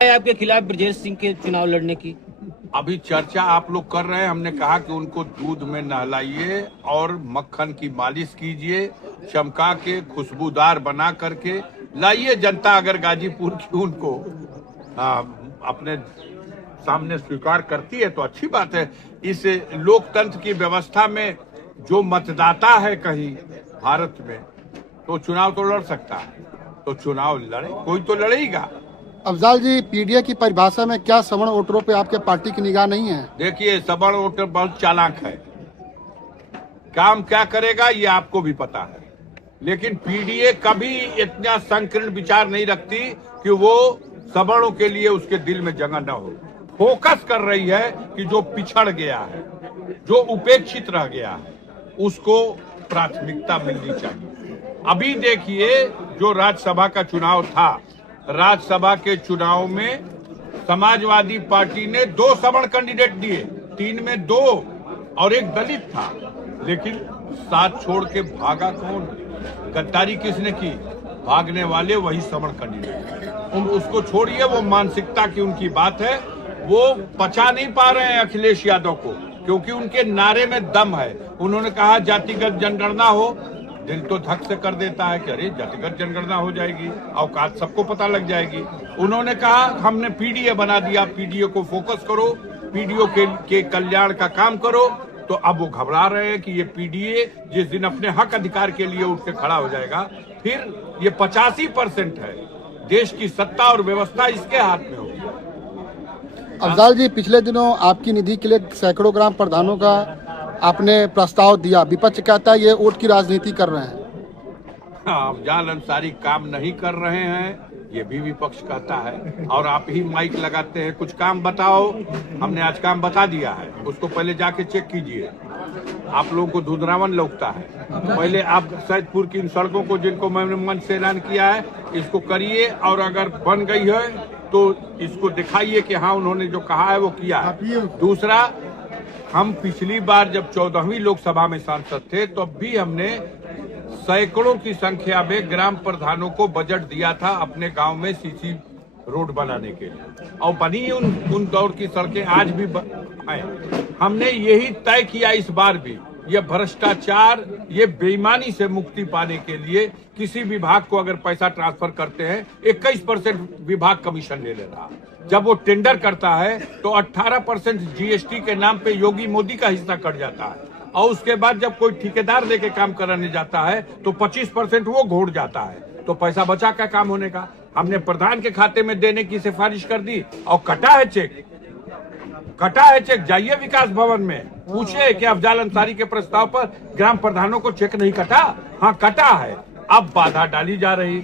आपके खिलाफ ब्रजेश सिंह के चुनाव लड़ने की अभी चर्चा आप लोग कर रहे हैं। हमने कहा कि उनको दूध में नहलाइए और मक्खन की मालिश कीजिए, चमका के खुशबूदार बना करके लाइए। जनता अगर गाजीपुर की उनको अपने सामने स्वीकार करती है तो अच्छी बात है। इस लोकतंत्र की व्यवस्था में जो मतदाता है कहीं भारत में तो चुनाव तो लड़ सकता है, तो चुनाव लड़े, कोई तो लड़ेगा। अफजाल जी, पीडीए की परिभाषा में क्या सवर्ण वोटरों पे आपके पार्टी की निगाह नहीं है? देखिए, सवर्ण वोटर बहुत चालाक है, काम क्या करेगा ये आपको भी पता है। लेकिन पीडीए कभी इतना संकीर्ण विचार नहीं रखती कि वो सवर्णों के लिए उसके दिल में जगह न हो। फोकस कर रही है कि जो पिछड़ गया है, जो उपेक्षित रह गया है, उसको प्राथमिकता मिलनी चाहिए। अभी देखिए, जो राज्यसभा का चुनाव था, राज्यसभा के चुनाव में समाजवादी पार्टी ने 2 सवर्ण कैंडिडेट दिए, 3 में 2 और एक दलित था, लेकिन साथ छोड़ के भागा कौन? गद्दारी किसने की? भागने वाले वही सवर्ण कैंडिडेट। उसको छोड़िए, वो मानसिकता की उनकी बात है। वो पचा नहीं पा रहे हैं अखिलेश यादव को, क्योंकि उनके नारे में दम है। उन्होंने कहा जातिगत जनगणना हो, दिल तो धक से कर देता है कि अरे जातिगत जनगणना हो जाएगी, औकात सबको पता लग जाएगी। उन्होंने कहा हमने पीडीए बना दिया, पीडीए को फोकस करो, पीडीए के कल्याण का काम करो। तो अब वो घबरा रहे हैं कि ये पीडीए जिस दिन अपने हक अधिकार के लिए उठ के खड़ा हो जाएगा, फिर ये 85% है, देश की सत्ता और व्यवस्था इसके हाथ में होगी। अफजाल जी, पिछले दिनों आपकी निधि के लिए सैकड़ों ग्राम प्रधानों का आपने प्रस्ताव दिया। विपक्ष कहता है ये वोट की राजनीति कर रहे हैं। अफजाल अंसारी काम नहीं कर रहे हैं, ये भी विपक्ष कहता है, और आप ही माइक लगाते हैं कुछ काम बताओ। हमने आज काम बता दिया है, उसको पहले जाके चेक कीजिए। आप लोगों को धुंधलावन लगता है, पहले आप सैदपुर की इन सड़कों को, जिनको मैंने मंच से ऐलान किया है, इसको करिए, और अगर बन गई है तो इसको दिखाइए कि हाँ उन्होंने जो कहा है वो किया है। दूसरा, हम पिछली बार जब 14वीं लोकसभा में सांसद थे तो अब भी हमने सैकड़ों की संख्या में ग्राम प्रधानों को बजट दिया था अपने गांव में सीसी रोड बनाने के लिए, और बनी उन दौर की सड़कें आज भी हैं। हमने यही तय किया इस बार भी, ये भ्रष्टाचार, ये बेईमानी से मुक्ति पाने के लिए किसी विभाग को अगर पैसा ट्रांसफर करते हैं, 21% विभाग कमीशन ले लेता। जब वो टेंडर करता है तो 18% जीएसटी के नाम पे योगी मोदी का हिस्सा कट जाता है, और उसके बाद जब कोई ठेकेदार लेके काम कराने जाता है तो 25% वो घोट जाता है। तो पैसा बचा क्या काम होने का? हमने प्रधान के खाते में देने की सिफारिश कर दी और कटा है चेक, कटा है चेक। जाइए विकास भवन में पूछिए कि अफजाल अंसारी के प्रस्ताव पर ग्राम प्रधानों को चेक नहीं कटा? हाँ कटा है। अब बाधा डाली जा रही।